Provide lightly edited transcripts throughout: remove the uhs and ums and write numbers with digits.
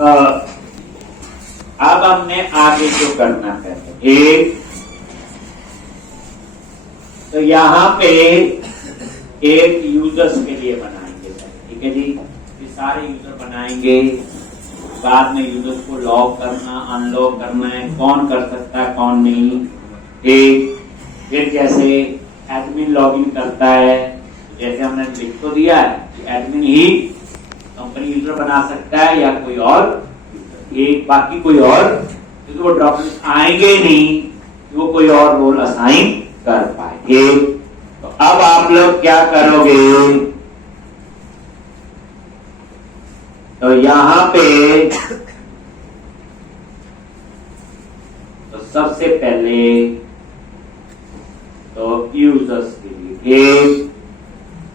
अब हमने आगे जो करना है एक, तो यहाँ पे एक यूजर्स के लिए बनाएंगे, ठीक है जी। ये सारे यूजर बनाएंगे, बाद में यूजर्स को लॉक करना अनलॉक करना है, कौन कर सकता है कौन नहीं, ठीक। फिर जैसे एडमिन लॉगिन करता है, जैसे हमने लिख तो दिया है कि एडमिन ही कंपनी यूजर बना सकता है या कोई और एक, बाकी कोई और, क्योंकि वो ड्रॉप लिस्ट आएंगे नहीं वो कोई और रोल असाइन कर पाएंगे। तो अब आप लोग क्या करोगे, तो यहां पे तो सबसे पहले तो यूजर्स के लिए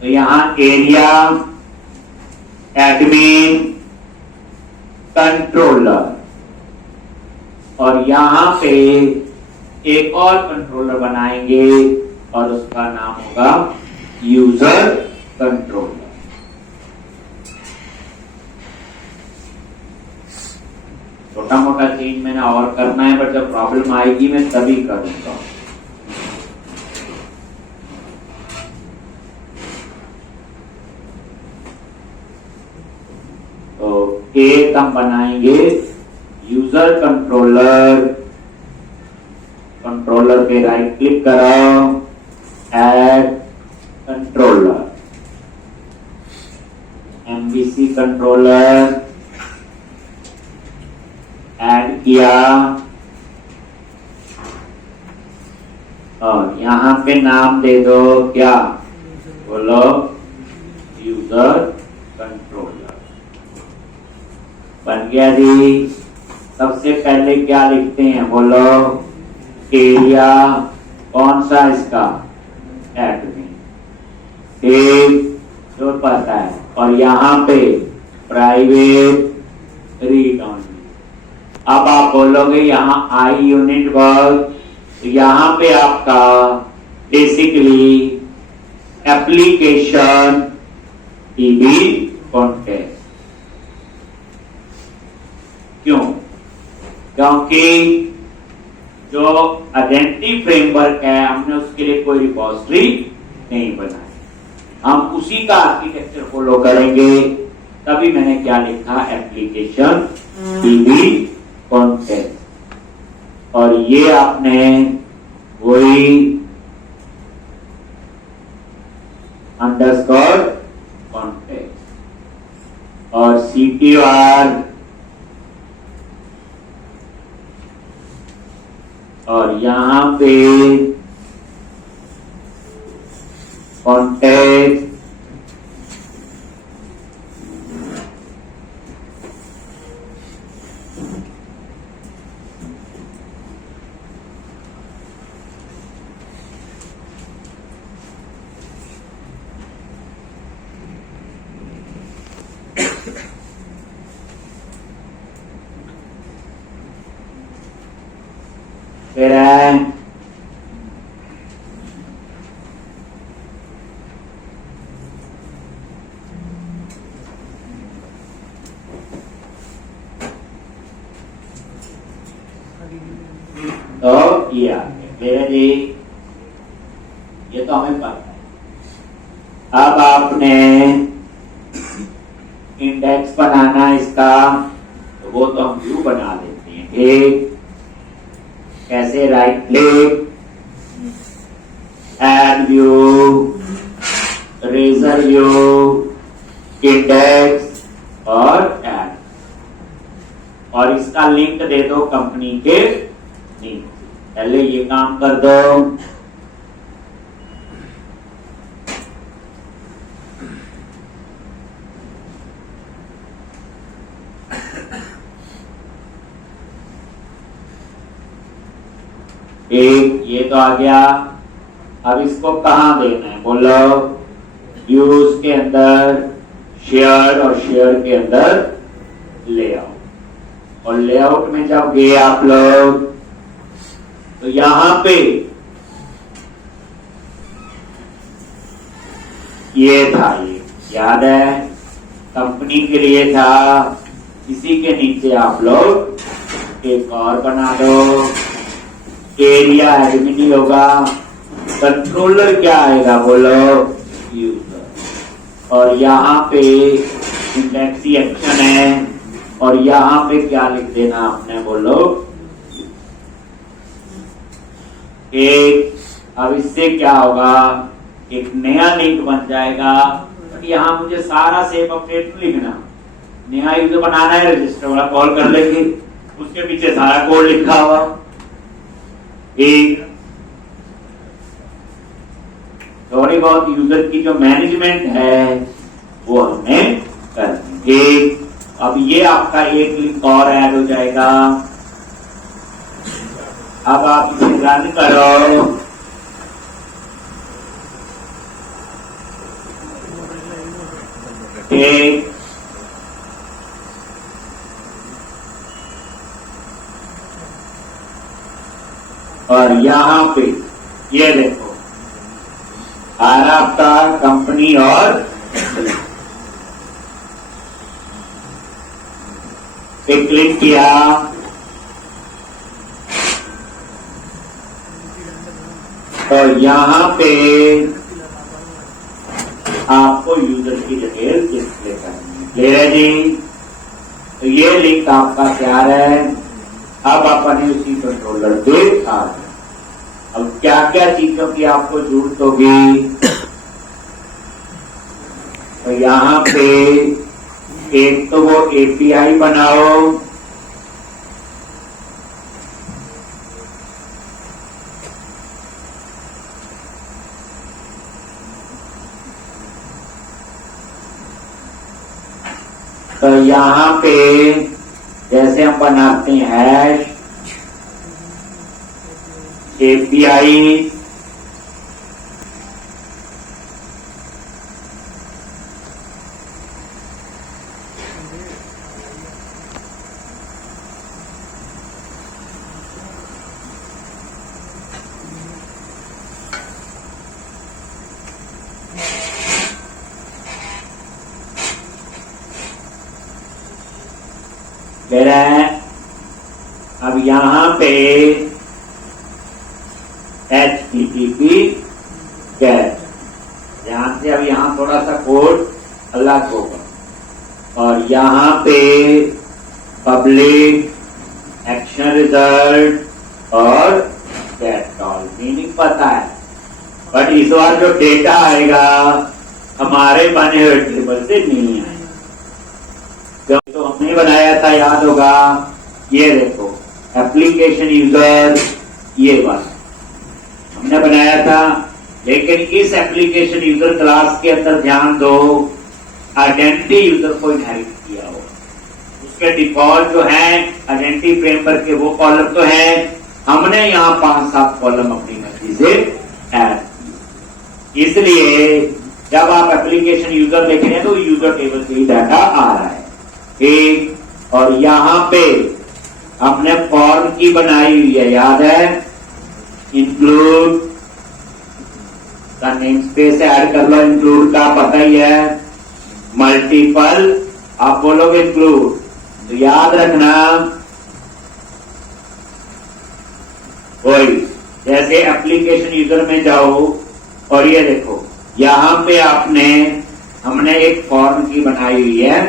तो यहां एरिया एडमिन कंट्रोलर, और यहां पे एक और कंट्रोलर बनाएंगे और उसका नाम होगा यूजर कंट्रोलर। छोटा मोटा चेंज मैंने और करना है, बट जब प्रॉब्लम आएगी मैं तभी करूंगा। तो एक हम बनाएंगे यूजर कंट्रोलर, कंट्रोलर पे राइट क्लिक करो, add controller, MBC controller add किया, और यहां पे नाम दे दो क्या, बोलो यूजर कंट्रोलर। बन गया जी। सबसे पहले क्या लिखते हैं, बोलो एरिया, कौन सा इसका, एडमिन, ठीक, जो पता है, और यहाँ पे प्राइवेट रीड ऑनली। अब आप बोलोगे यहाँ आई यूनिट वर्क, तो यहाँ पे आपका बेसिकली एप्लीकेशन टीबी कॉन्टेक्ट। क्यों? क्योंकि जो आइडेंटिटी फ्रेमवर्क है हमने उसके लिए कोई रिपोजिटरी नहीं बनाई, हम उसी का आर्किटेक्चर फॉलो करेंगे। तभी मैंने क्या लिखा, एप्लीकेशन टीबी कॉन्टेक्ट, और ये आपने वही अंडरस्कोर कॉन्टेक्ट और CTR, और यहां पे कॉन्टेक्ट फिर है तो ये आ गया जी, ये तो हमें पता है। अब आपने इंडेक्स बनाना इसका, तो वो तो हम व्यू बना देते हैं, ठीक। कैसे, right click, add view, razor view, index और ऐड, और इसका लिंक दे दो कंपनी के नीचे। पहले ये काम कर दो। एक ये तो आ गया। अब इसको कहां देना है, बोलो व्यूज के अंदर, शेयर, और शेयर के अंदर लेआउट। और लेआउट में जब गए आप लोग, तो यहां पे ये था, ये याद है, कंपनी के लिए था, इसी के नीचे आप लोग एक और बना दो, एरिया एडमिन ही होगा, कंट्रोलर क्या आएगा बोलो, यूजर। और यहाँ पे इंडेक्सी एक्शन है, और यहाँ पे क्या लिख देना आपने बोलो, एक। अब इससे क्या होगा, एक नया लिंक बन जाएगा। बट यहाँ मुझे सारा सेव अपडेट लिखना, नया यूजर बनाना है, रजिस्टर वाला कॉल कर लेंगे, उसके पीछे सारा कोड लिखा हुआ। एक थोड़ी बहुत यूजर की जो मैनेजमेंट है वो हमें करनी है। अब ये आपका एक लिंक और ऐड हो जाएगा। अब आप इसे रन करो, एक और यहाँ पे ये देखो आ रहा आपका कंपनी और पे क्लिक किया, और यहाँ पे आपको यूजर की डिटेल डिस्प्ले करनी है। क्लियर है जी? तो ये लिंक आपका तैयार है। अब अपने उसी कंट्रोलर पे आ गए। अब क्या क्या चीजों की आपको जरूरत होगी, तो यहाँ पे एक तो वो एपीआई बनाओ, तो यहाँ पे जैसे हम बनाते हैं हैश एपीआई, कह रहे हैं। अब यहाँ पे HTTP कैट, ध्यान से, अब यहाँ थोड़ा सा कोड अलग होगा, और यहाँ पे पब्लिक एक्शन रिजल्ट और कैट कॉल। मीनिंग पता है, बट इस बार जो डेटा आएगा हमारे बने हुए टेबल से नहीं आएगा। जब तो हमने बनाया था याद होगा, ये देखो एप्लीकेशन यूजर, ये बस हमने बनाया था। लेकिन इस एप्लीकेशन यूजर क्लास के अंदर ध्यान दो, आइडेंटिटी यूजर को इनहेरिट किया हो, उसके डिफॉल्ट जो है आइडेंटिटी फ्रेमवर्क के वो कॉलम तो है, हमने यहाँ 5-7 कॉलम अपनी मर्जी से ऐड किए। इसलिए जब आप एप्लीकेशन यूजर देख रहे हैं तो यूजर टेबल से ही डाटा आ रहा है। एक और यहाँ पे हमने फॉर्म की बनाई हुई है, याद है, इंक्लूड का नेम स्पेस ऐड कर लो, इंक्लूड का पता ही है, मल्टीपल आप बोलोगे इंक्लूड, तो याद रखना वही। जैसे एप्लीकेशन यूजर में जाओ और ये देखो यहाँ पे हमने एक फॉर्म की बनाई हुई है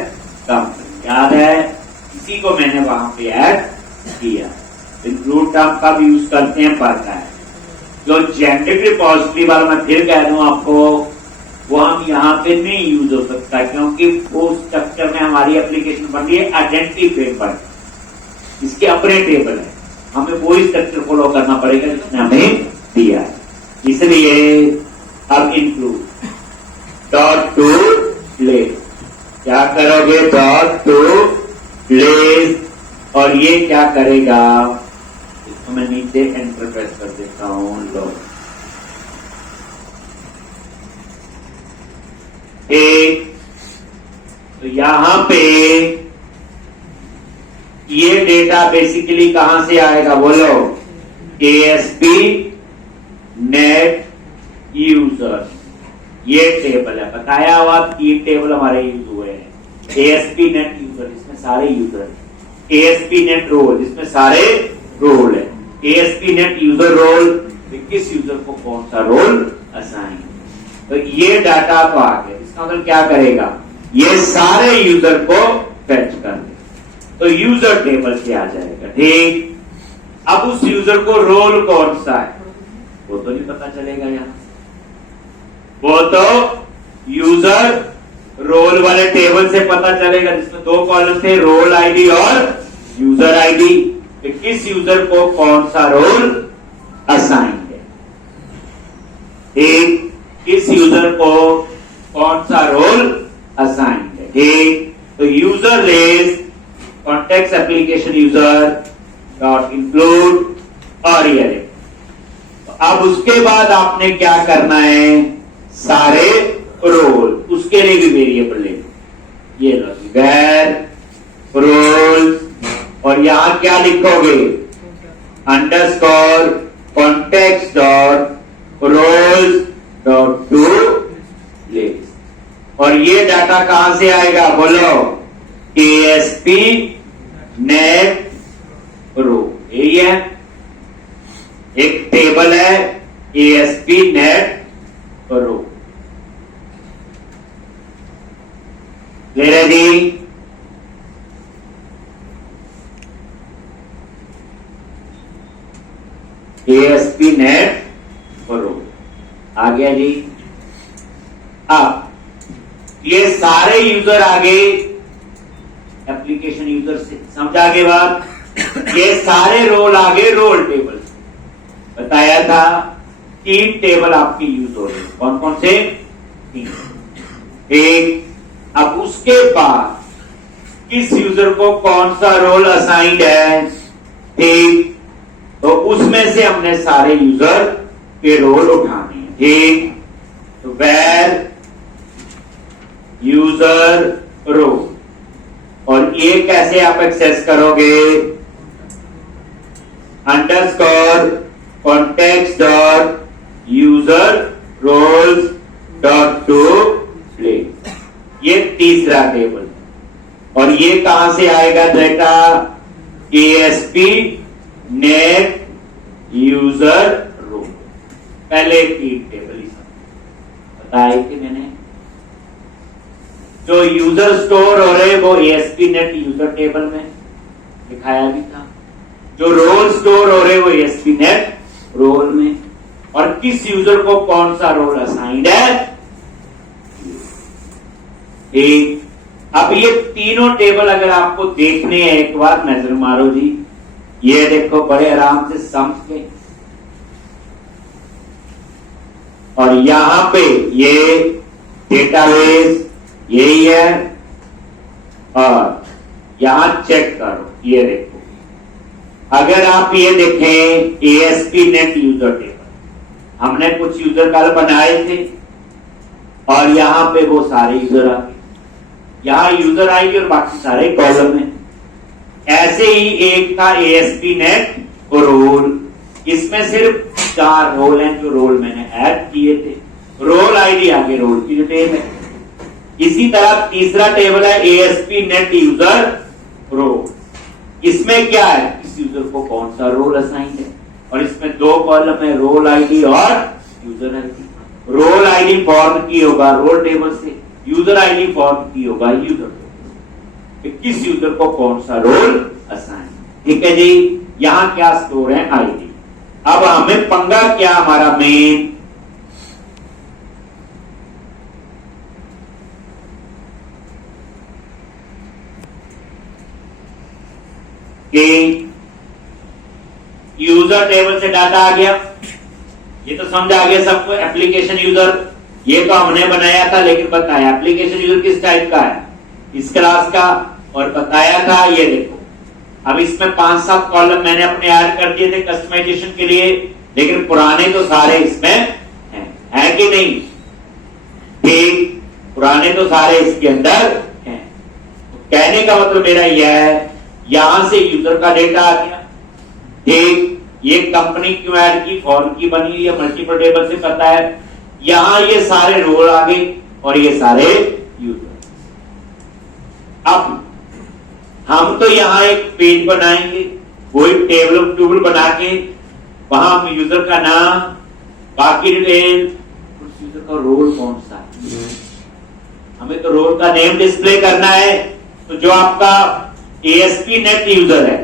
कंपनी, याद है, इसी को मैंने वहां पे ऐड किया। इंक्लूड टर्म का भी यूज करते हैं, पता है। जो जेनेरिक रिपोजिटरी वाला मैं फिर कह दूं आपको, वो हम यहाँ पे नहीं यूज हो सकता, क्योंकि वो स्ट्रक्चर में हमारी एप्लीकेशन बन रही है आइडेंटिटी फ्रेमवर्क, इसके अपने टेबल है, हमें वही स्ट्रक्चर फॉलो करना पड़ेगा जिसने हमें दिया है। इसलिए अब इंक्लूड डॉट टू प्लेस, क्या करोगे, डॉट टू प्लेस, और ये क्या करेगा, इसको मैं नीचे एंटर प्रेस कर देता हूं, लो एक। तो यहां पे ये डेटा बेसिकली कहां से आएगा बोलो, ASP नेट यूजर, ये टेबल है, बताया हुआ 3 टेबल हमारे यूज हुए हैं। ASP नेट यूजर, इसमें इसमें सारे यूजर, ASP नेट रोल जिसमें सारे रोल है, ASP नेट यूजर रोल, किस यूजर को कौन सा रोल असाइन, तो ये डाटा तो आ गया। इसका मतलब क्या करेगा, ये सारे यूजर को फेच कर दे, तो यूजर टेबल से आ जाएगा। ठीक, अब उस यूजर को रोल कौन सा है वो तो नहीं पता चलेगा यहां, वो तो यूजर रोल वाले टेबल से पता चलेगा जिसमें दो कॉलम थे, रोल आईडी और यूजर आईडी, कि किस यूजर को कौन सा रोल असाइन है। ठीक, किस यूजर को कौन सा रोल असाइन है। ठीक, तो user less context application user dot include और ये देखो, अब उसके बाद आपने क्या करना है, सारे रोल, उसके लिए भी वेरिएबल ले लो, ये लो वेर रोल, और यहां क्या लिखोगे, underscore context dot roles dot to list, और ये डाटा कहां से आएगा बोलो, ASP नेट रो, यही है, एक टेबल है ASP नेट रो। ले रहे जी, ASP नेट रो आ गया जी। अब ये सारे यूजर आगे एप्लीकेशन यूजर से, समझ आगे बात, ये सारे रोल आगे रोल टेबल से। बताया था 3 टेबल आपकी यूज हो रही, कौन कौन से, 3। एक, अब उसके बाद किस यूजर को कौन सा रोल असाइंड है, ठीक, तो उसमें से हमने सारे यूजर के रोल उठाने हैं। ठीक, तो वेर यूजर रो, और ये कैसे आप एक्सेस करोगे, underscore context dot user roles dot to list, ये तीसरा टेबल, और ये कहां से आएगा data, ASP net user row, पहले 3 टेबल ही बताया कि मैंने, जो यूजर स्टोर हो रहे वो ASP नेट यूजर टेबल में दिखाया भी था, जो रोल स्टोर हो रहे वो ASP नेट रोल में, और किस यूजर को कौन सा रोल असाइंड है। ठीक, अब ये तीनों टेबल अगर आपको देखने हैं, एक बार नजर मारो जी, ये देखो बड़े आराम से समझ के, और यहां पे ये डेटाबेस यही है, और यहां चेक करो, ये देखो, अगर आप ये देखें ASP नेट यूजर टेबल, हमने कुछ यूजर कल बनाए थे, और यहां पे वो सारे यूजर आ गए, यहां यूजर आएगी और बाकी सारे कॉलम है। ऐसे ही एक था ASP नेट रोल, इसमें सिर्फ 4 रोल हैं जो रोल मैंने ऐड किए थे, रोल आईडी आगे रोल की डिटेल है। इसी तरह तीसरा टेबल है ASP नेट यूजर रोल, इसमें क्या है, इस यूजर को कौन सा रोल असाइन है, और इसमें 2 कॉलम है, रोल आईडी और user ID. Role ID form की होगा रोल टेबल से, यूजर आईडी फॉर्म की होगा यूजर टेबल, किस यूजर को कौन सा रोल असाइन। ठीक है जी, यहां क्या स्टोर है, आईडी। अब हमें पंगा क्या, हमारा मेन, कि यूजर टेबल से डाटा आ गया, ये तो समझ आ गया सबको, एप्लीकेशन यूजर ये तो हमने बनाया था, लेकिन बताया एप्लीकेशन यूजर किस टाइप का है, इस क्लास का, और बताया था ये देखो। अब इसमें 5-7 कॉलम मैंने अपने ऐड कर दिए थे कस्टमाइजेशन के लिए, लेकिन पुराने तो सारे इसमें हैं, है कि नहीं, ठीक, पुराने तो सारे इसके अंदर हैं। तो कहने का मतलब मेरा यह है, यहां से यूजर का डेटा आ गया, ठीक, ये कंपनी क्यों ऐड की, फॉर्म की बनी हुई है, मल्टीपल टेबल से पता है, यहां ये सारे रोल आ गए और ये सारे यूजर। अब हम तो यहाँ एक पेज बनाएंगे, कोई टेबल बना के वहां यूजर का नाम, बाकी डिटेल, उस यूजर का रोल कौन सा है, हमें तो रोल का नेम डिस्प्ले करना है। तो जो आपका ASP.NET यूजर है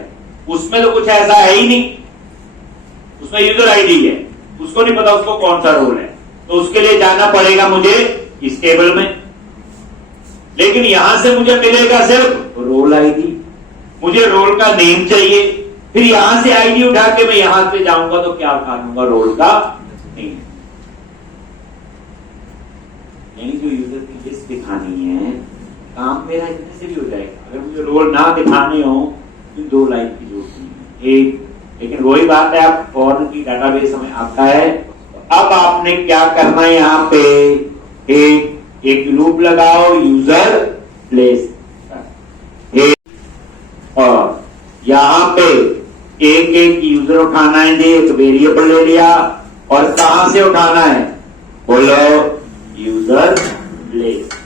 उसमें तो कुछ ऐसा है ही नहीं, उसमें यूजर आईडी है, उसको नहीं पता उसको कौन सा रोल है, तो उसके लिए जाना पड़ेगा मुझे इस टेबल में। लेकिन यहां से मुझे मिलेगा सिर्फ रोल आईडी, मुझे रोल का नेम चाहिए, फिर यहां से आईडी उठा के मैं यहां पे जाऊंगा तो क्या उठा लूंगा, रोल का नेम। यानी जो यूजर की लिस्ट दिखानी है, काम मेरा इतने से भी हो जाएगा। अगर मुझे रोल ना दिखाने हो तो 2 लाइन की जरूरत नहीं है, एक। लेकिन वही बात है, आप फॉर्म की डाटाबेस हमें आता है, तो अब आपने क्या करना है, यहाँ पे एक लूप लगाओ, यूजर प्लेस, और यहाँ पे एक यूजर उठाना है, एक वेरिएबल ले लिया, और कहां से उठाना है, बोलो यूजर प्लेस।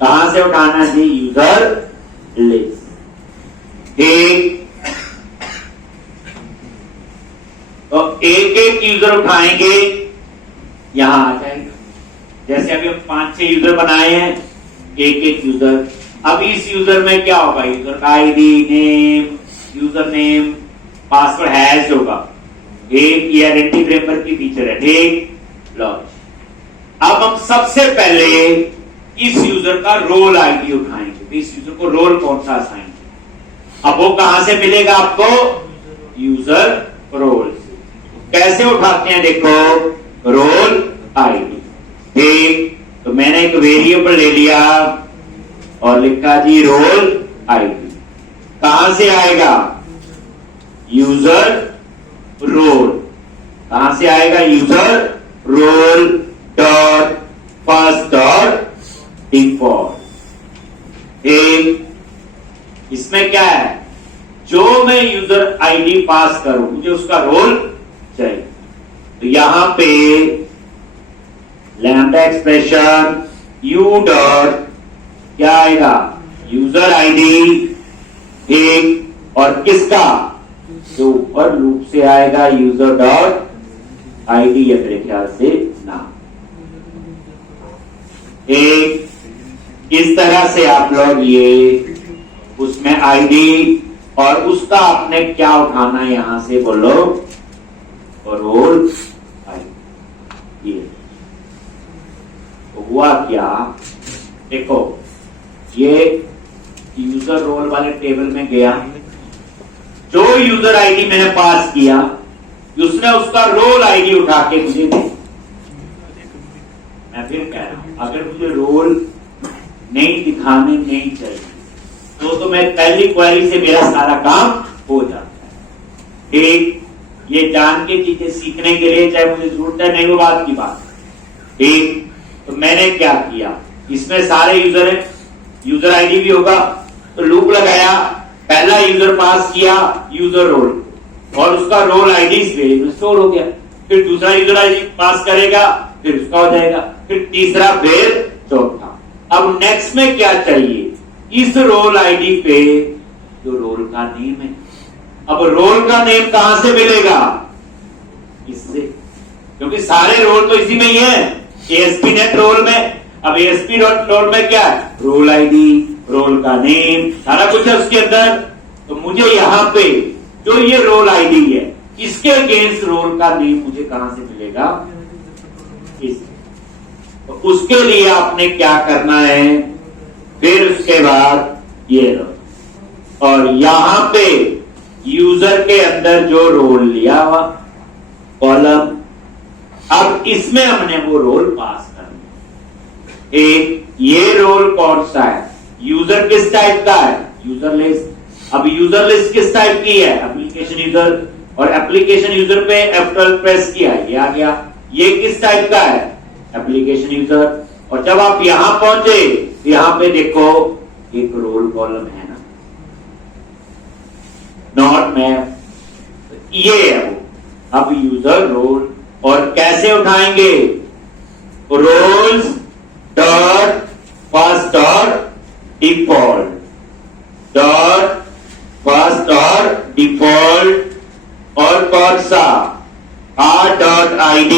कहां से उठाना है जी, यूजर प्लेस। एक तो एक यूजर उठाएंगे, यहां आ जाएगा। जैसे अभी हम 5-6 यूजर बनाए हैं, एक यूजर। अब इस यूजर में क्या होगा, यूजर का ID, name, user name, password hash होगा। एक ये आइडेंटिटी फ्रेमवर्क की फीचर है, ठीक। लॉन्च। अब हम सबसे पहले इस यूजर का रोल आईडी उठाएंगे, इस यूजर को रोल कौन सा असाइन किया। अब वो कहां से मिलेगा आपको, यूजर रोल से। कैसे उठाते हैं, देखो, रोल आईडी, ठीक। तो मैंने एक वेरिएबल ले लिया और लिखा जी रोल आईडी। कहां से आएगा, यूजर रोल। कहां से आएगा, user role dot first dot default. एक इसमें क्या है, जो मैं यूजर आईडी पास करूं मुझे उसका रोल चाहिए। तो यहां पे लैम्डा एक्सप्रेशन यू डॉट क्या आएगा, यूजर आईडी, एक, और किसका, जो ऊपर लूप से आएगा, यूजर डॉट आईडी, या मेरे ख्याल से नाम। एक इस तरह से आप लोग ये उसमें आईडी और उसका आपने क्या उठाना है, यहां से बोलो रोल आईडी। ये तो हुआ क्या, देखो ये यूजर रोल वाले टेबल में गया, जो यूजर आईडी मैंने पास किया उसने उसका रोल आईडी उठा के मुझे दे। मैं फिर कह रहा हूं, अगर मुझे रोल नहीं दिखाने नहीं चाहिए तो मैं पहली क्वेरी से मेरा सारा काम हो जाता है। ठीक, ये जान के चीजें सीखने के लिए चाहे मुझे जरूरत है नहीं, वो बात की बात। ठीक, तो मैंने क्या किया, इसमें सारे यूजर है, यूजर आईडी भी होगा, तो लूप लगाया, पहला यूजर पास किया यूजर रोल और उसका रोल आईडी इस वेरिएबल में स्टोर हो गया। फिर दूसरा यूजर आईडी पास करेगा, फिर उसका हो जाएगा, फिर तीसरा, फिर चौथा। अब नेक्स्ट में क्या चाहिए, इस रोल आईडी पे जो रोल का नेम है। अब रोल का नेम कहां से मिलेगा, इससे, क्योंकि सारे रोल तो इसी में ही है, ASP.NET रोल में। अब ASP.NET रोल में क्या है, रोल आईडी, रोल का नेम, सारा कुछ है उसके अंदर। तो मुझे यहां पे जो ये रोल आईडी है, इसके अगेंस्ट रोल का नेम मुझे कहां से मिलेगा, तो उसके लिए आपने क्या करना है, फिर उसके बाद ये लो, और यहां पे यूजर के अंदर जो रोल लिया हुआ कॉलम, अब इसमें हमने वो रोल पास करना। एक ये रोल कौन सा है, यूजर किस टाइप का है, यूजर लिस्ट। अब यूजर लिस्ट किस टाइप की है, एप्लीकेशन यूजर, और एप्लीकेशन यूजर पे F12 प्रेस किया, ये आ गया। ये किस टाइप का है, एप्लीकेशन यूजर। और जब आप यहां पहुंचे, यहां पे देखो एक रोल कॉलम है ना, नॉट मैप, ये है वो। अब यूजर रोल, और कैसे उठाएंगे, roles dot first dot default dot first और डिफॉल्ट और कौन सा r.id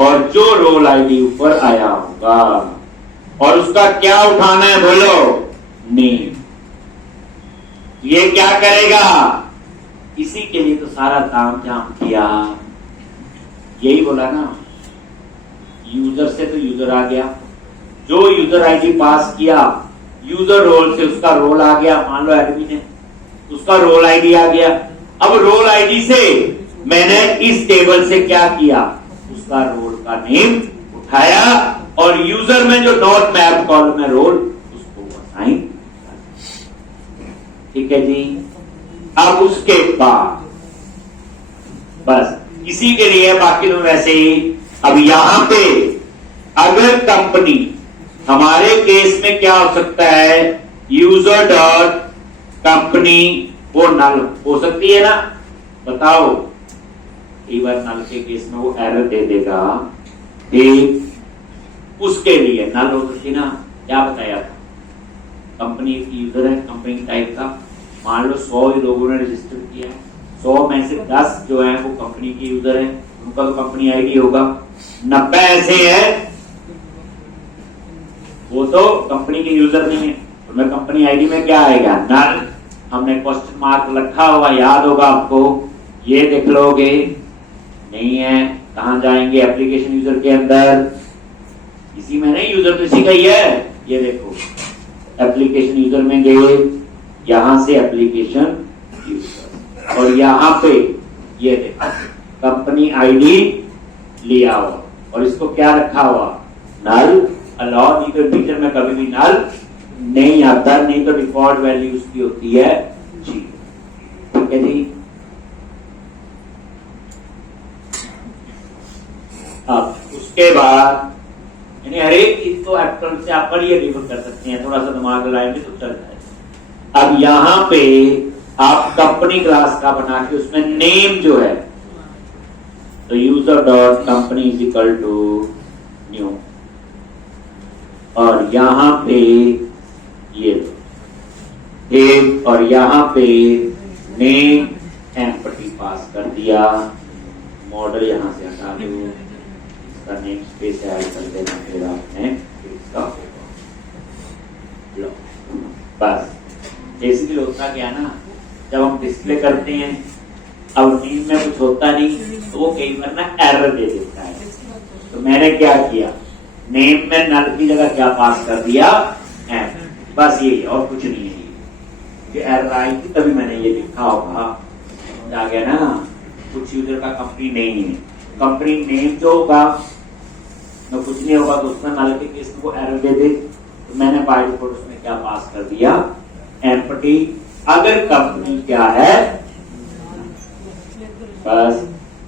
और जो रोल आईडी ऊपर आया होगा और उसका क्या उठाना है बोलो, नेम। ये क्या करेगा, इसी के लिए तो सारा ताम झाम किया। यही बोला ना, यूजर से तो यूजर आ गया, जो यूजर आईडी पास किया यूजर रोल से उसका रोल आ गया, मान लो एडमिन है उसका रोल आईडी आ गया। अब रोल आईडी से मैंने इस टेबल से क्या किया, उसका रोल का नेम उठाया और यूजर में जो नॉट मैप कॉलम है रोल उसको असाइन। ठीक है जी। अब उसके बाद बस इसी के लिए, बाकी तो वैसे ही। अब यहां पे अगर कंपनी, हमारे केस में क्या हो सकता है, यूजर डॉट कंपनी वो नल हो सकती है ना, बताओ। कई बार नल के केस में वो एरर दे देगा, उसके लिए नल हो सकती ना। क्या बताया था, कंपनी की यूजर है, कंपनी टाइप का, मान लो 100 लोगों ने रजिस्टर किया है, 100 में से 10 जो है वो कंपनी के यूजर है, उनका तो कंपनी आईडी होगा। 90 ऐसे है वो तो कंपनी के यूजर नहीं है, तो मैं कंपनी आईडी में क्या आएगा, नल। हमने क्वेश्चन मार्क रखा हुआ, याद होगा आपको, ये देख लोगे। नहीं है, कहां जाएंगे, एप्लीकेशन यूजर के अंदर, इसी में नहीं, यूजर तो इसी का ही है। ये देखो एप्लीकेशन यूजर में गए, यहां से एप्लीकेशन यूजर, और यहां पे ये देखो कंपनी आईडी लिया हुआ और इसको क्या रखा हुआ, नल अलाउ। नहीं तो टीचर में कभी भी नल नहीं आता, नहीं तो डिफॉल्ट वैल्यू उसकी होती है जी। ठीक है जी। अब उसके बाद यानी हर एक चीज को एक्टर से आप पढ़िए, रिवर कर सकते हैं, थोड़ा सा दिमाग लगाएंगे तो चल जाए। अब यहां पे आप कंपनी क्लास का बना के उसमें नेम जो है, तो user dot company is equal to new, और यहां पे ये एक, और यहां पे नेम एम्पटी पास कर दिया। मॉडल यहां से हटा दो, इसका नेम स्पेस ऐड कर देना, फिर आपने इसका लो बस। बेसिकली होता क्या ना, जब हम डिस्प्ले करते हैं, अब नेम में कुछ होता नहीं तो वो कई बार ना एरर दे देता है। तो मैंने क्या किया, नेम में नल की जगह क्या पास कर दिया, एम, बस यही, और कुछ नहीं है। ये एरर आई थी तभी मैंने ये लिखा होगा, आ गया ना। कुछ यूजर का कंपनी नहीं है, कंपनी नेम जो होगा न कुछ नहीं होगा, तो उसमें नल के केस में वो एरर दे दे, तो मैंने बाय डिफॉल्ट उसमें क्या पास कर दिया, एम्पटी। अगर कंपनी क्या है, बस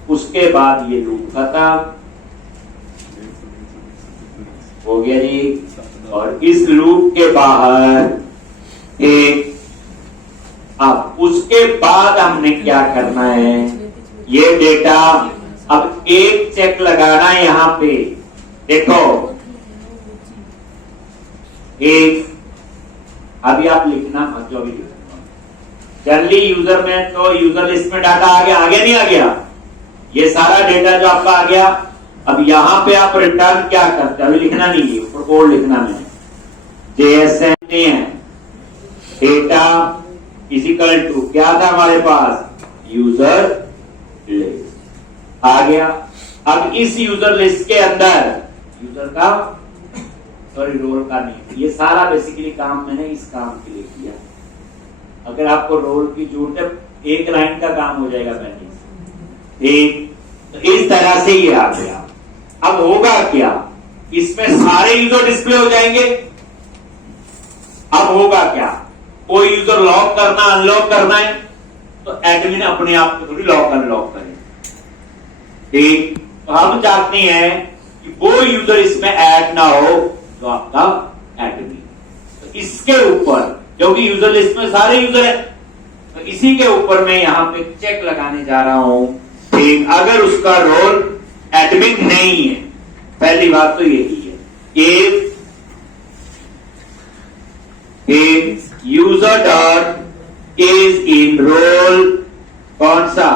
उसके बाद ये लूप खत्म हो गया जी। और इस लूप के बाहर एक, अब उसके बाद हमने क्या करना है, ये डेटा, अब एक चेक लगाना है यहां पे, देखो एक, अभी आप लिखना मत जो भी जनरली यूजर में, तो यूजर लिस्ट में डाटा आ गया नहीं आ गया, ये सारा डेटा जो आपका आ गया। अब यहां पे आप रिटर्न क्या करते हैं, अभी लिखना नहीं है, ऊपर कोड लिखना है, JSON है, डेटा इजिकल टू क्या था हमारे पास, यूजर लिस्ट आ गया। अब इस यूजर लिस्ट के अंदर यूजर का, सॉरी रोल का नहीं, ये सारा बेसिकली काम मैंने इस काम के लिए किया। अगर आपको रोल की जरूरत है, एक लाइन का काम हो जाएगा पहले से, एक, तो इस तरह से ये आ गया। अब होगा क्या, इसमें सारे यूजर डिस्प्ले हो जाएंगे। अब होगा क्या, कोई यूजर लॉक करना अनलॉक करना है तो एडमिन अपने आप को थोड़ी लॉक अनलॉक करे, ठीक। तो हम चाहते हैं कि वो यूजर इसमें ऐड ना हो जो आपका एडमिन। तो इसके ऊपर, क्योंकि यूजर लिस्ट में सारे यूजर है, तो इसी के ऊपर मैं यहां पे चेक लगाने जा रहा हूं, ठीक। अगर उसका रोल एडमिन नहीं है, पहली बात तो यही है, एक user dot is in role कौन सा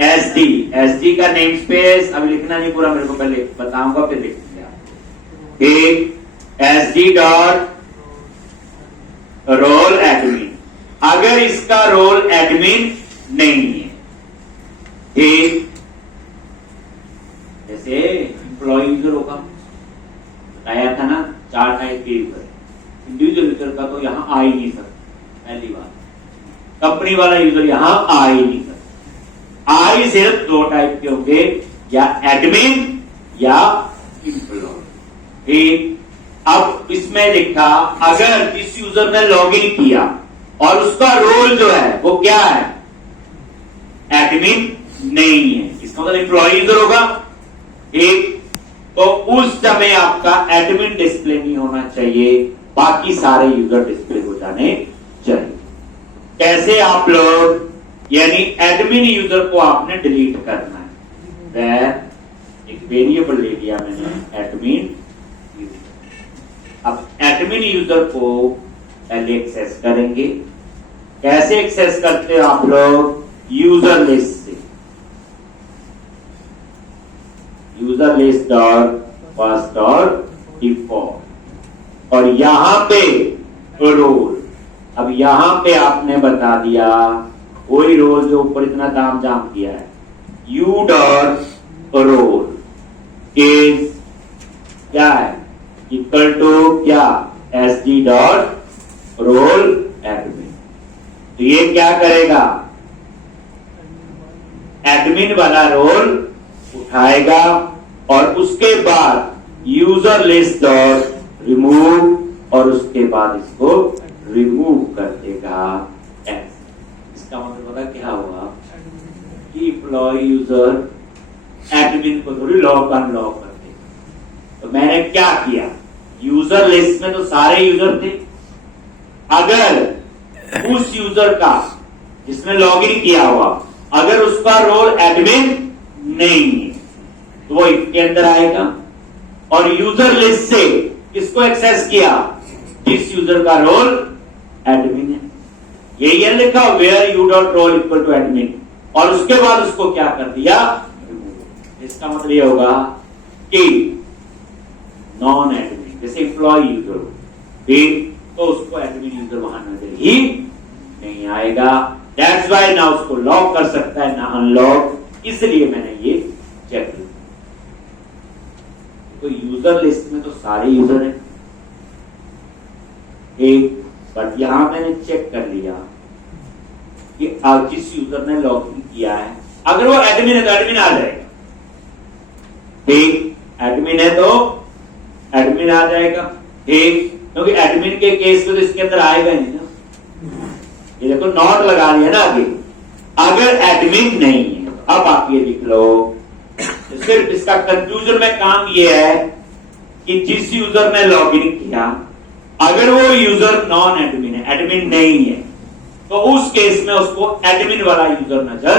एसडी का नेम स्पेस अभी लिखना नहीं पूरा, मेरे को पहले बताऊंगा फिर लिखेंगे आप। एक एसडी डॉट रोल एडमिन, अगर इसका रोल एडमिन नहीं है, एक जैसे एम्प्लॉय यूजर होगा, बताया था ना 4 टाइप के यूजर, इंडिविजुअल यूजर का तो यहां आ ही नहीं सकता, पहली बात। कंपनी वाला यूजर यहां आ ही नहीं सकता, आ ही सिर्फ 2 टाइप के होंगे, या एडमिन या एम्प्लॉय। एक अब इसमें लिखा अगर जिस यूजर ने लॉगिन किया और उसका रोल जो है वो क्या है, एडमिन नहीं है, इसका मतलब एम्प्लॉय यूजर होगा। एक तो उस समय आपका एडमिन डिस्प्ले नहीं होना चाहिए, बाकी सारे यूजर डिस्प्ले हो जाने चाहिए। कैसे आप लोग, यानी एडमिन यूजर को आपने डिलीट करना है, वह एक वेरिएबल ले लिया मैंने एडमिन। अब एडमिन यूजर को पहले एक्सेस करेंगे, कैसे एक्सेस करते हो आप लोग, यूजर लिस्ट से, यूजर लिस्ट डॉट पास डॉट डिफॉल्ट, और यहां पे रोल, अब यहां पे आपने बता दिया वही रोल जो ऊपर इतना ताम जाम किया है, यू डॉट रोल इज क्या है, इक्वल टू क्या, S D dot roll admin. तो ये क्या करेगा, एडमिन वाला रोल उठाएगा और उसके बाद यूजर लिस्ट डॉट रिमूव, और उसके बाद इसको रिमूव कर देगा एस। इसका मतलब पता क्या हुआ कि एम्प्लॉय यूजर एडमिन को थोड़ी लॉक अनलॉक कर देगा। तो मैंने क्या किया, यूजर लिस्ट में तो सारे यूजर थे, अगर उस यूजर का जिसने लॉगिन किया हुआ अगर उसका रोल एडमिन नहीं है तो वो इसके अंदर आएगा, और यूजर लिस्ट से किसको एक्सेस किया, जिस यूजर का रोल एडमिन है, ये लिखा where you dot role equal to admin, और उसके बाद उसको क्या कर दिया, इसका मतलब ये होगा कि नॉन एडमिन जैसे एम्प्लॉय यूजर ठीक, तो उसको एडमिन यूजर वहां नजर ही नहीं आएगा। दैट्स वाई ना उसको लॉक कर सकता है ना अनलॉक, इसलिए मैंने ये चेक किया। तो यूजर लिस्ट में तो सारे यूजर हैं एक, बट यहां मैंने चेक कर लिया कि जिस यूजर ने लॉगिन किया है अगर वो एडमिन है तो एडमिन आ जाएगा, ठीक, एडमिन है तो एडमिन आ जाएगा, ठीक, क्योंकि एडमिन के केस में तो इसके अंदर आएगा नहीं ना, ये देखो नॉट लगा लिया ना आगे, अगर एडमिन नहीं है। अब आप ये लिख लो, तो सिर्फ इसका कंक्लूजन में काम ये है कि जिस यूजर ने लॉगिन किया अगर वो यूजर नॉन एडमिन है, एडमिन नहीं है, तो उस केस में उसको एडमिन वाला यूजर नजर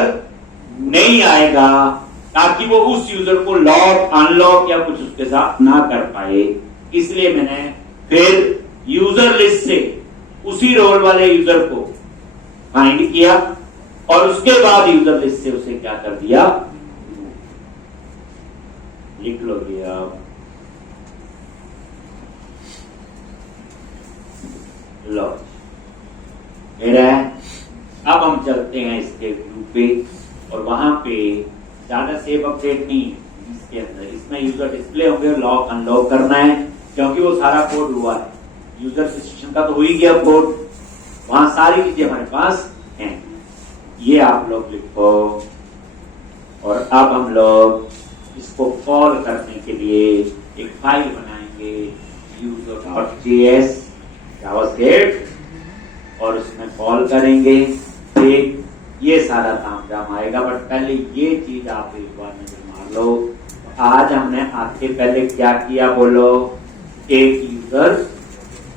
नहीं आएगा, ताकि वो उस यूजर को लॉक अनलॉक या कुछ उसके साथ ना कर पाए। इसलिए मैंने फिर यूजर लिस्ट से उसी रोल वाले यूजर को फाइंड किया और उसके बाद यूजर लिस्ट से उसे क्या कर दिया, लिख लो ये आप, लो मेरा है। अब हम चलते हैं इसके व्यू पे, और वहां पे ज्यादा सेव अपडेट नहीं है इसके अंदर, इसमें यूजर डिस्प्ले होंगे, लॉक अनलॉक करना है क्योंकि वो सारा कोड हुआ है, यूजर रजिस्ट्रेशन का तो हो ही गया कोड, वहां सारी चीजें हमारे पास हैं। ये आप लोग लिखो, और अब हम लोग इसको कॉल करने के लिए एक फाइल बनाएंगे user.js जावास्क्रिप्ट, और उसमें कॉल करेंगे, ठीक, ये सारा तामझाम आएगा। बट पहले ये चीज आप एक बार नजर मार लो। आज हमने आके पहले क्या किया बोलो, एक यूजर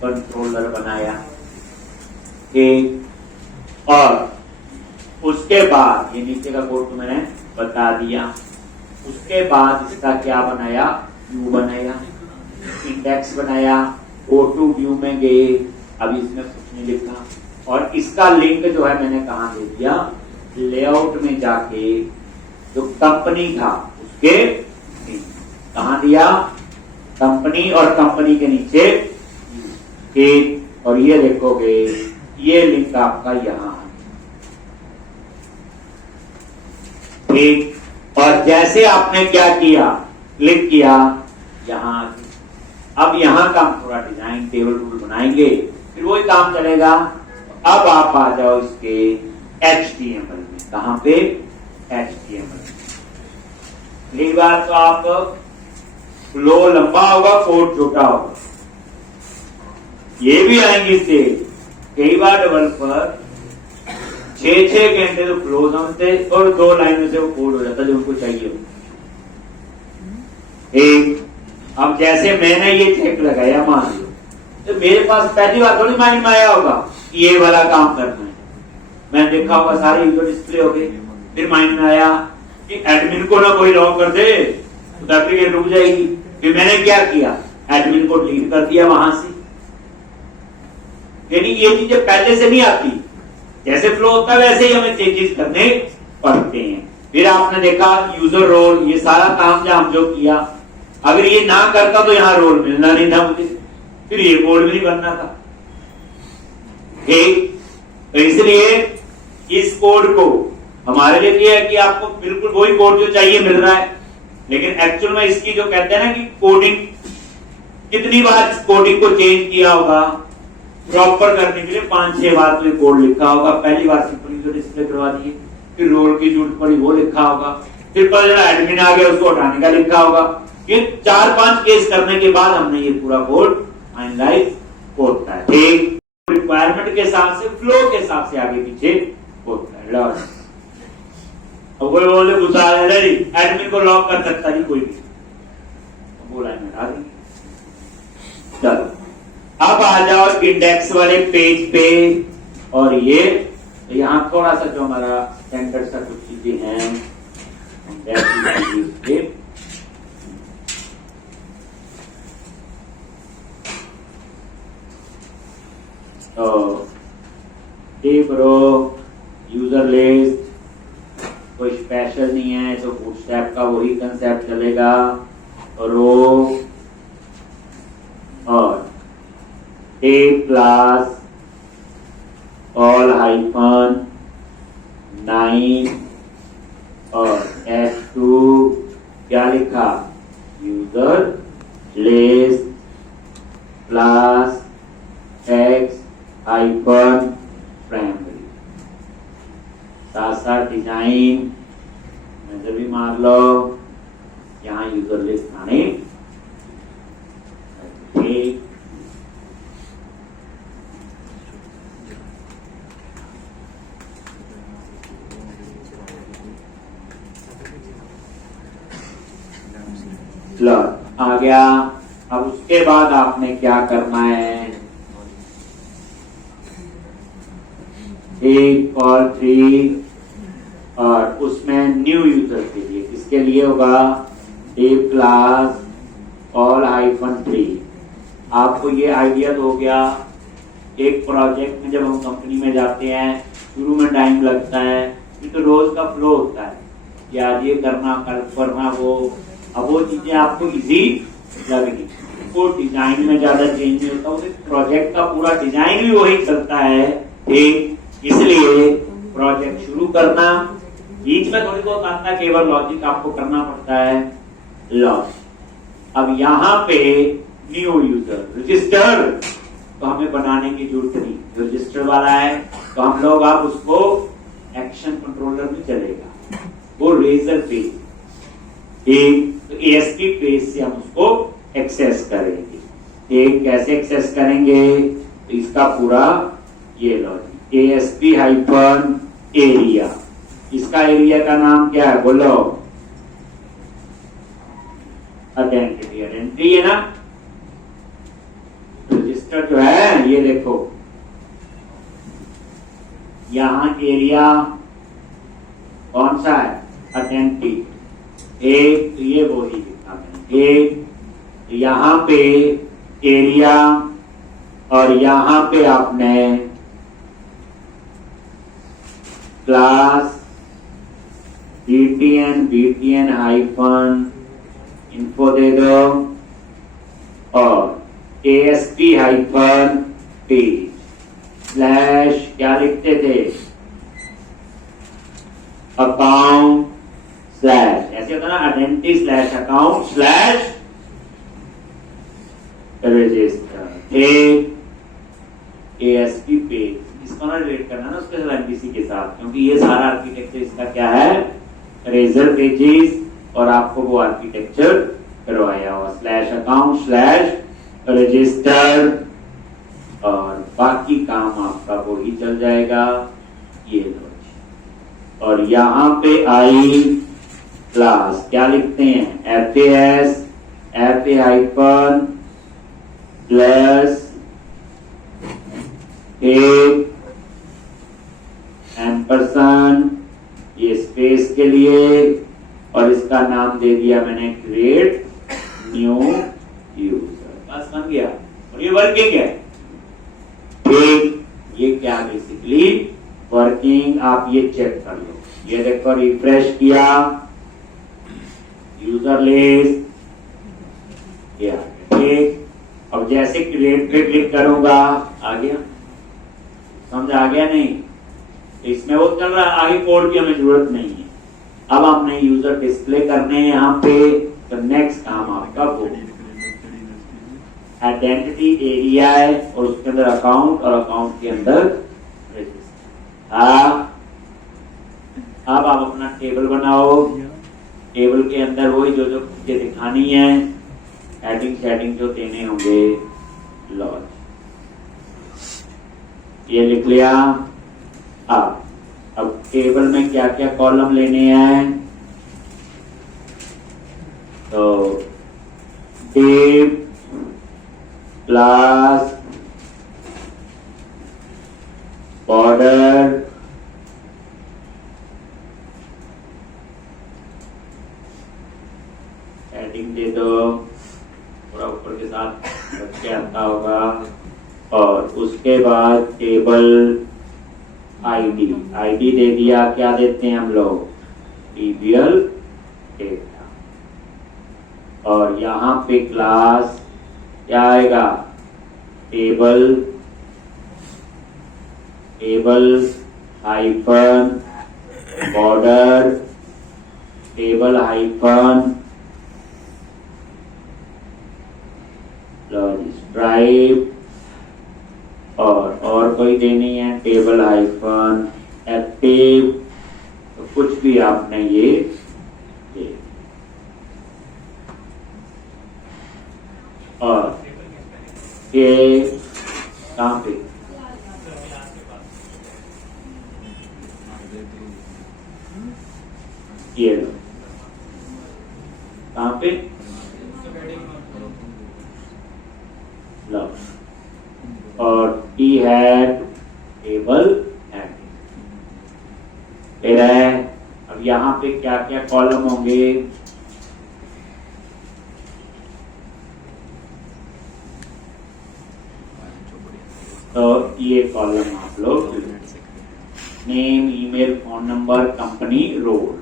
कंट्रोलर बनाया, एक, और उसके बाद ये नीचे का कोड तो मैंने बता दिया, उसके बाद इसका क्या बनाया, व्यू बनाया, इंडेक्स बनाया, गो टू व्यू में गए, अब इसमें कुछ नहीं लिखना, और इसका लिंक जो है मैंने कहा दे दिया, लेआउट में जाके जो कंपनी था उसके कहा दिया, कंपनी, और कंपनी के नीचे एक, और ये देखोगे ये लिंक आपका यहां है, ठीक। और जैसे आपने क्या किया, क्लिक किया यहां, अब यहां का हम थोड़ा डिजाइन टेबल रूल बनाएंगे, फिर वही काम चलेगा। अब आप आ जाओ इसके HTML में, कहां पे, HTML। कई बार तो आप फ्लो लंबा होगा, कोड छोटा होगा, ये भी आएंगे इससे। कई बार डेवलपर 6-6 घंटे तो फ्लो समझते और 2 लाइन में से वो कोड हो जाता जो उनको चाहिए हो। एक, अब जैसे मैंने ये चेक लगाया मान लो, तो मेरे पास पहली बार थोड़ी माइंड में आया होगा कि ये वाला काम करना है। मैंने देखा होगा सारे यूजर डिस्प्ले हो गए, फिर माइंड में आया कि एडमिन को ना कोई लॉक कर दे तो एप्लीकेशन रुक जाएगी। फिर मैंने क्या किया, एडमिन को डिलीट कर दिया वहां से। यानी ये चीजें पहले से नहीं आती, जैसे फ्लो होता है वैसे ही हमें चेंजेस करने पड़ते हैं। फिर आपने देखा यूजर रोल, ये सारा काम जो किया, अगर ये ना करता तो यहाँ रोल मिलना नहीं था मुझे, फिर ये कोड भी नहीं बनना था, ठीक। तो इसलिए इस कोड को हमारे लिए ये है कि आपको बिल्कुल वही कोड जो चाहिए मिल रहा है, लेकिन एक्चुअल में इसकी जो कहते हैं ना कि कोडिंग, कितनी बार इस कोडिंग को चेंज किया होगा प्रॉपर करने के लिए, 5-6 बार तो ये कोड लिखा होगा। पहली बार सिंपल यूजर डिस्प्ले करवा दिए, फिर रोल की जरूरत पड़ी वो लिखा होगा, फिर पता चला एडमिन आ गया उसको हटाने का लिखा होगा। ये 4-5 केस करने के बाद हमने ये पूरा कोड फाइनलाइज होता है, ठीक। रिक्वायरमेंट के हिसाब से, फ्लो के हिसाब से आगे पीछे होता है। लो अब कोई बोले गुस्सा एडमिन को लॉक कर सकता नहीं कोई भी, वो लाइन हटा देंगे। चलो अब आ जाओ इंडेक्स वाले पेज पे, और ये तो यहां थोड़ा सा जो हमारा स्टैंडर्ड सा कुछ चीजें हैं, तो यूजर लिस्ट कोई स्पेशल नहीं है, तो बूटस्ट्रैप का वही कंसेप्ट चलेगा। रो और A क्लास ऑल हाइफन 9 और S2 क्या लिखा, user list class X hyphen primary, साथ साथ डिजाइन नजर भी मार लो, यहाँ यूजर लिस्ट आने, ठीक। लो आ गया। अब उसके बाद आपने क्या करना है, 1 और 3, और उसमें न्यू यूजर के लिए किसके लिए होगा, A क्लास ऑल हाइफन 3। आपको ये आइडिया तो हो गया। एक प्रोजेक्ट में जब हम कंपनी में जाते हैं, शुरू में टाइम लगता है, फिर तो रोज का फ्लो होता है, या ये करना कल करना वो, अब वो चीजें आपको इजी लगेगी। वो डिजाइन में ज्यादा चेंज नहीं होता, प्रोजेक्ट का पूरा डिजाइन भी वही चलता है, ठीक। इसलिए प्रोजेक्ट शुरू करना, बीच में थोड़ी बहुत आता है, केवल लॉजिक आपको करना पड़ता है। अब यहाँ पे न्यू यूजर रजिस्टर तो हमें बनाने की जरूरत नहीं, जो रजिस्टर वाला है तो हम लोग आप उसको एक्शन कंट्रोलर में चलेगा, वो रेजर पेज, एक ASP पेज से हम उसको एक्सेस करेंगे। एक कैसे एक्सेस करेंगे, तो इसका पूरा ये लॉजिक, ASP हाइफन एरिया, इसका एरिया का नाम क्या है बोलो, आइडेंटिटी। आइडेंटिटी है ना, रजिस्टर जो है ये देखो, यहां एरिया कौन सा है, आइडेंटिटी। एक तो ये वही लिखा मैंने, एक यहां पे एरिया और यहां पे आपने क्लास btn हाइफन इन्फो दे दो और ASP हाइफन पेज स्लैश क्या लिखते थे, अकाउंट स्लैश, ऐसे होता ना identity slash account slash register थे ASP पेज। इसको ना रिलेट करना ना उसके साथ MVC के साथ, क्योंकि ये सारा आर्किटेक्चर इसका क्या है, रेजर पेजेस, और आपको वो आर्किटेक्चर करवाया हुआ स्लैश अकाउंट स्लैश रजिस्टर, और बाकी काम आपका वो ही चल जाएगा। ये लो, और यहां पे आई क्लास क्या लिखते हैं, FA हाइफन प्लस एम्परसेंड, ये स्पेस के लिए, और इसका नाम दे दिया मैंने क्रिएट न्यू यूजर। बस बन गया, और ये वर्किंग है। ठीक, ये क्या बेसिकली वर्किंग, आप ये चेक कर लो। ये देखो रिफ्रेश किया, यूजर लिस्ट, ये आ गया। ठीक, अब जैसे क्रिएट पे क्लिक करूंगा, आ गया, समझ आ गया नहीं, इसमें वो चल रहा है, आगे कोड की हमें जरूरत नहीं है। अब हमने यूजर डिस्प्ले करने हैं यहाँ पे, तो नेक्स्ट काम आपका वो आइडेंटिटी एरिया है, और उसके अंदर अकाउंट, और अकाउंट के अंदर रजिस्टर। हाँ, अब आप अपना टेबल बनाओ, टेबल के अंदर वही जो जो चीजें दिखानी है, हेडिंग शेडिंग जो देने होंगे, लॉज ये लिख लिया। अब टेबल में क्या क्या कॉलम लेने हैं, तो डिव क्लास बॉर्डर, हेडिंग दे दो, पूरा ऊपर के साथ रख के आता होगा, और उसके बाद टेबल आईडी दे दिया। क्या देते हैं हम लोग, टीबीएल डेटा, और यहां पे क्लास क्या आएगा, table hyphen border, table hyphen stripe, और कोई देनी है टेबल हाइफन एक्टिव, तो कुछ भी आपने ये और ये कहां पे, ये लो, कहां पे, लो, और टी हैड टेबल हेड है। अब यहां पे क्या क्या कॉलम होंगे, तो ये कॉलम आप लोग name, email, phone number, company, role.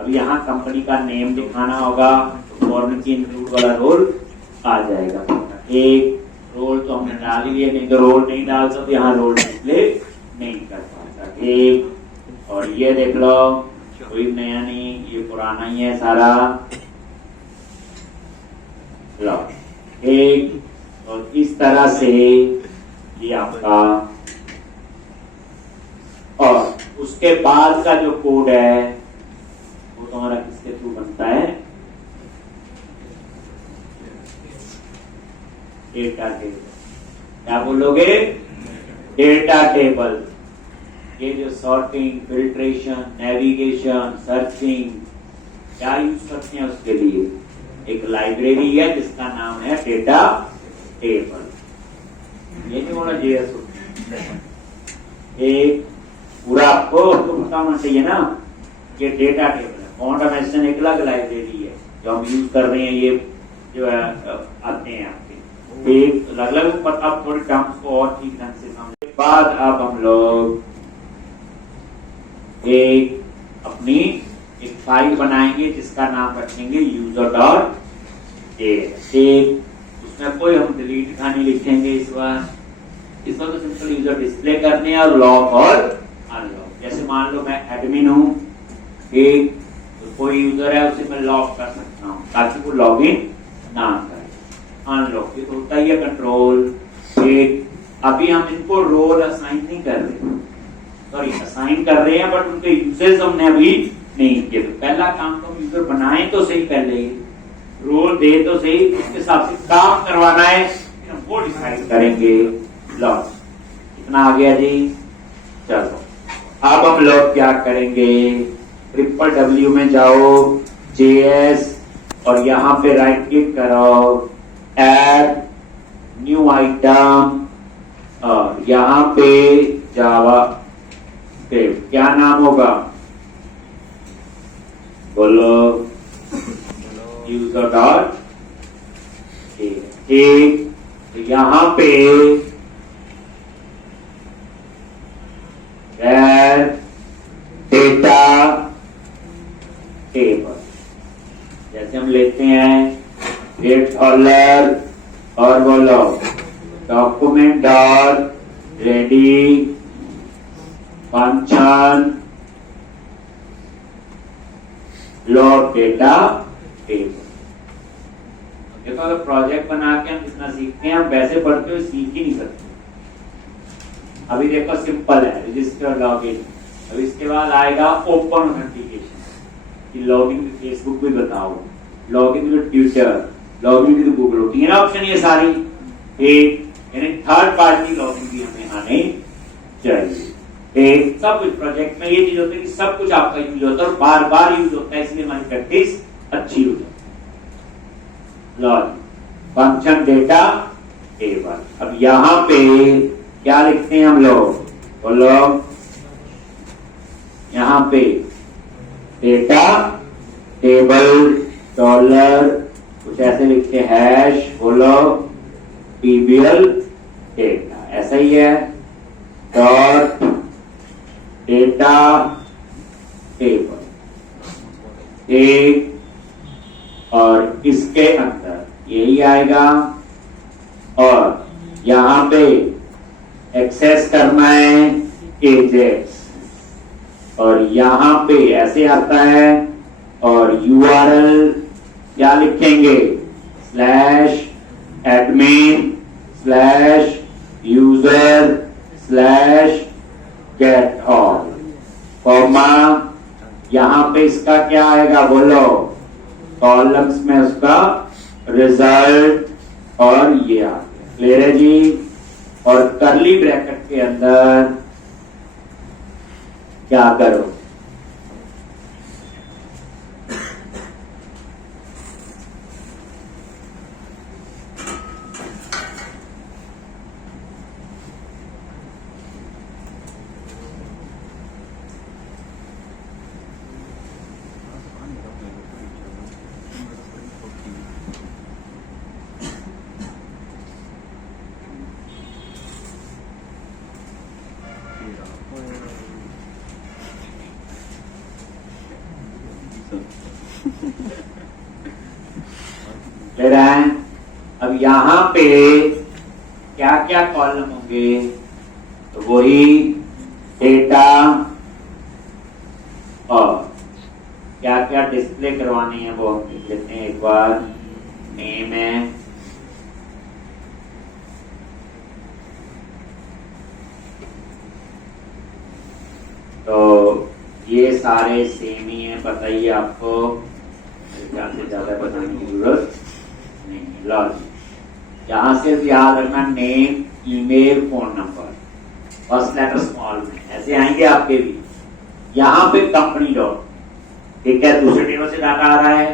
अब यहाँ कंपनी का नेम दिखाना होगा, तो फॉर्म की इंक्लूड वाला रोल आ जाएगा। एक रोल तो हमने डाल ही लिया, नहीं तो रोल नहीं डाल सकते, यहाँ रोल डिस्प्ले नहीं कर पाता। ठीक, और ये देख लो, कोई नया नहीं, ये पुराना ही है सारा। लो, ठीक, तो इस तरह से ये आपका, और उसके बाद का जो कोड है वो तुम्हारा किसके थ्रू बनता है, डेटा टेबल। क्या बोलोगे, डेटा टेबल। ये जो सॉर्टिंग, फिल्ट्रेशन, नेविगेशन, सर्चिंग, क्या यूज करते हैं उसके लिए, एक लाइब्रेरी है जिसका नाम है डेटा टेबल। ये नहीं बोला जेएस, एक पूरा आपको पता होना चाहिए ना, ये डेटा टेबल है। फाउंडेशन एक अलग लाइब्रेरी है जो हम यूज कर रहे हैं, ये जो है आते हैं आपके, एक अलग अलग पता थोड़ी टर्म्स को और ठीक ढंग से समझने के बाद अब हम लोग एक अपनी एक फाइल बनाएंगे जिसका नाम रखेंगे user.js। उसमें कोई हम डिलीट खानी लिखेंगे इस बार तो सिंपल यूजर डिस्प्ले करने और लॉक और अनलॉक। जैसे मान लो मैं एडमिन हूं, एक तो कोई यूजर है उसे मैं लॉक कर सकता हूं ताकि वो लॉग इन ना करे। अनलॉक ये तो होता ही है कंट्रोल। एक अभी हम इनको रोल असाइन नहीं कर रहे, सॉरी असाइन कर रहे हैं बट उनके यूजेस हमने अभी नहीं किए। तो पहला काम तो यूजर बनाए तो सही, पहले रोल दे तो सही, उसके हिसाब से काम करवाना है फिर हम वो डिसाइड करेंगे। लॉग इतना आ गया जी। चलो अब हम लोग क्या करेंगे, www में जाओ JS और यहाँ पे राइट क्लिक करो, ऐड न्यू आइटम और यहाँ पे जावा क्या नाम होगा बोलो, यूजर डॉट। ठीक, तो यहाँ पे डेटा टेबल जैसे हम लेते हैं $8 और बोलो document dot ready function load data table. देखो अगर प्रोजेक्ट बना के हम जितना सीखते हैं हम वैसे पढ़ते हुए सीख ही नहीं सकते। अभी देखो सिंपल है रजिस्टर लॉगिन। अब इसके बाद आएगा ओपन ऑथेंटिकेशन कि लॉगिन विद फेसबुक भी बताओ, login with Twitter, login with Google, होती है ना ऑप्शन ये सारी। एक यानी थर्ड पार्टी लॉगिन भी हमें आने चाहिए। एक सब कुछ प्रोजेक्ट में ये चीज होती है कि सब कुछ आपका यूज होता है और बार बार यूज होता है, इसलिए हमारी प्रैक्टिस अच्छी हो जाती है। Login function data table. अब यहाँ पे क्या लिखते हैं हम लोग बोलो, यहाँ पे डेटा टेबल डॉलर कुछ ऐसे लिखते हैं हैश बोलो pbl डेटा, ऐसा ही है डॉट डेटा टेबल एक और इसके अंदर यही आएगा और यहाँ पे एक्सेस करना है एजेक्स और यहाँ पे ऐसे आता है और URL क्या लिखेंगे /admin/user/get all कॉमा यहाँ पे इसका क्या आएगा बोलो, कॉलम्स में उसका रिजल्ट और ये आ गया। क्लियर है जी। और करली ब्रैकेट के अंदर क्या करो, ले रहे हैं। अब यहाँ पे क्या क्या कॉलम होंगे, तो वही डेटा और क्या क्या डिस्प्ले करवानी है वो हम लिख लेते हैं। एक बार नेम है, तो ये सारे सेम ही है, पता ही है आपको, ज्यादा बताने की जरूरत नहीं। लॉजिक यहाँ सिर्फ याद रखना name, email, phone number, first letter small में ऐसे आएंगे आपके भी। यहाँ पे कंपनी डॉट, ठीक है, दूसरे टेबल से डाटा आ रहा है,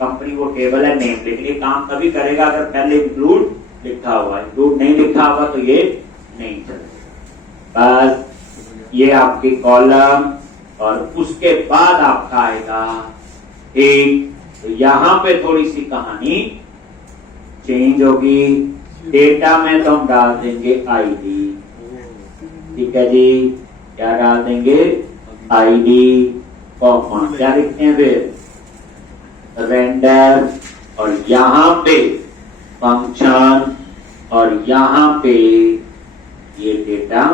कंपनी वो टेबल है, नेम लिख लिए। काम तभी करेगा अगर पहले इंक्लूड लिखा हुआ है, इंक्लूड नहीं लिखा हुआ तो ये नहीं चलेगा। बस ये आपकी कॉलम और उसके बाद आपका आएगा एक, तो यहाँ पे थोड़ी सी कहानी चेंज होगी। डेटा में तो हम डाल देंगे आईडी, ठीक है जी। क्या डाल देंगे? आईडी, कॉमा क्या लिखते हैं फिर? रेंडर, और यहां पे फंक्शन, और यहां पे ये डेटा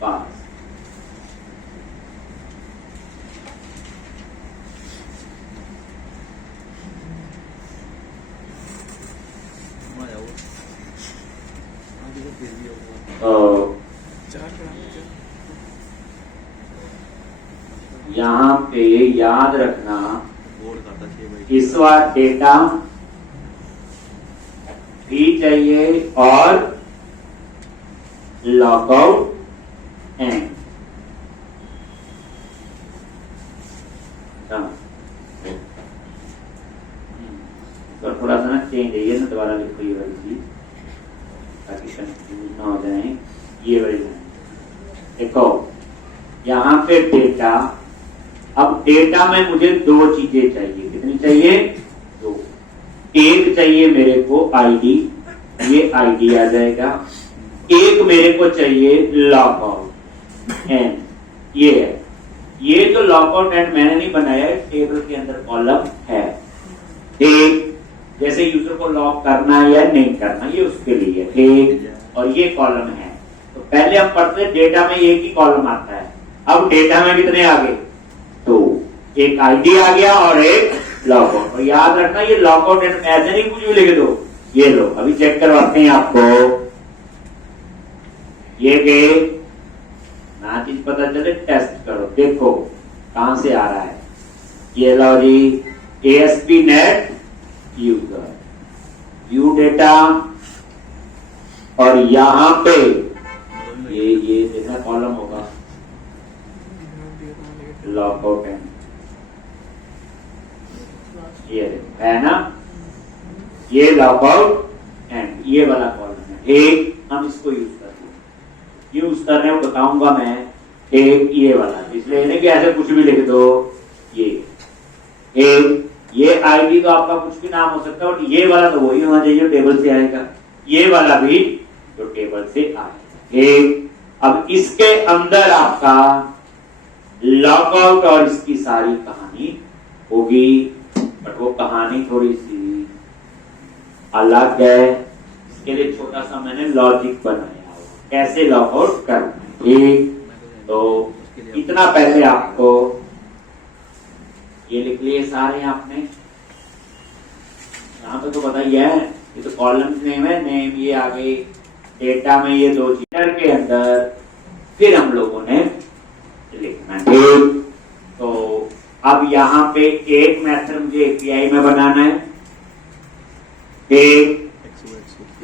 पास। तो यहाँ पे याद रखना, इस बार डेटा भी चाहिए और लॉगआउट एंड। तो थोड़ा सा ना चेंज है ये ना, दोबारा लिखो ये वाली चीज ताकि कंफ्यूज ना हो जाए। ये वाली देखो यहाँ पे डेटा, अब डेटा में मुझे दो चीजें चाहिए। कितनी चाहिए? दो। एक चाहिए मेरे को आईडी, ये आईडी आ जाएगा। एक मेरे को चाहिए लॉगआउट एंड, ये है। ये जो लॉगआउट एंड मैंने नहीं बनाया है, टेबल के अंदर कॉलम है। एक जैसे यूजर को लॉग करना है या नहीं करना, ये उसके लिए एक, और ये कॉलम है। तो पहले हम पढ़ते हैं डेटा में एक ही कॉलम आता है। अब डेटा में कितने आ गए? तो एक आईडी आ गया और एक लॉगआउट। और याद रखना ये लॉगआउट एंड ऐसे नहीं कुछ भी लिख दो। ये लो अभी चेक करवाते हैं आपको। ये के ना चीज पता चले टेस्ट करो, देखो कहां से आ रहा है। ये लो जी, ASP net user, view data, और यहां पे ये देखना कॉलम होगा लॉगआउट एंड, ये है ना, ये लॉगआउट एंड ये वाला कॉलम है। एक हम इसको यूज कर रहे हो बताऊंगा मैं। एक ये वाला, इसलिए नहीं कि ऐसे कुछ भी लिख दो। ये आईडी तो आपका कुछ भी नाम हो सकता है, और ये वाला तो वही होना चाहिए टेबल से आएगा। ये वाला भी जो टेबल से आएगा। एक अब इसके अंदर आपका लॉगआउट और इसकी सारी कहानी होगी, बट वो कहानी थोड़ी सी अलग है। इसके लिए छोटा सा मैंने लॉजिक बनाया, कैसे लॉगआउट करना है। ठीक, तो इतना पहले आपको ये लिख लिए सारे आपने। यहाँ पे तो बताइए है, ये तो कॉलम नेम है, नेम ये आ गई। डेटा में ये दो चीजर के अंदर फिर हम लोगों ने लिखना। ठीक, तो अब यहाँ पे एक मेथड मुझे एपीआई में बनाना है, एक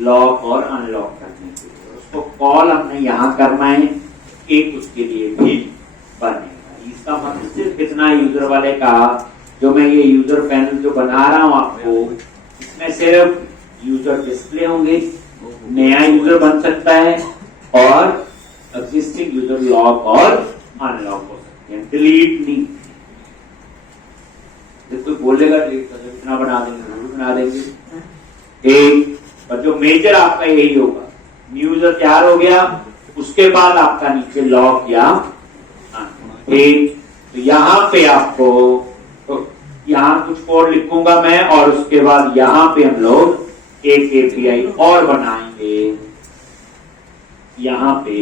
लॉक और अनलॉक करने के लिए। उसको कॉल हमने यहाँ करना है, एक उसके लिए भी बनेगा। इसका मतलब सिर्फ इतना यूजर वाले का, जो मैं ये यूजर पैनल जो बना रहा हूं आपको, इसमें सिर्फ यूजर डिस्प्ले होंगे, नया यूजर बन सकता है, और एग्जिस्टिंग यूजर लॉक और अनलॉक हो सकते हैं। डिलीट नहीं, जब कोई बोलेगा डिलीट कर इतना बना देंगे, जरूर बना देंगे। एक पर जो मेजर आपका यही होगा, यूजर तैयार हो गया, उसके बाद आपका नीचे लॉक या एक। तो यहाँ पे आपको, तो यहाँ कुछ कोड लिखूंगा मैं, और उसके बाद यहाँ पे हम लोग एक एपीआई और बनाएंगे। यहाँ पे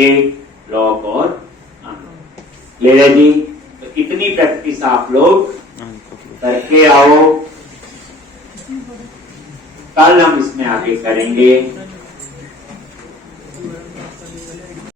एक लॉक और अनलॉक ले रहे जी। तो इतनी प्रैक्टिस आप लोग करके आओ, कल हम इसमें आगे करेंगे।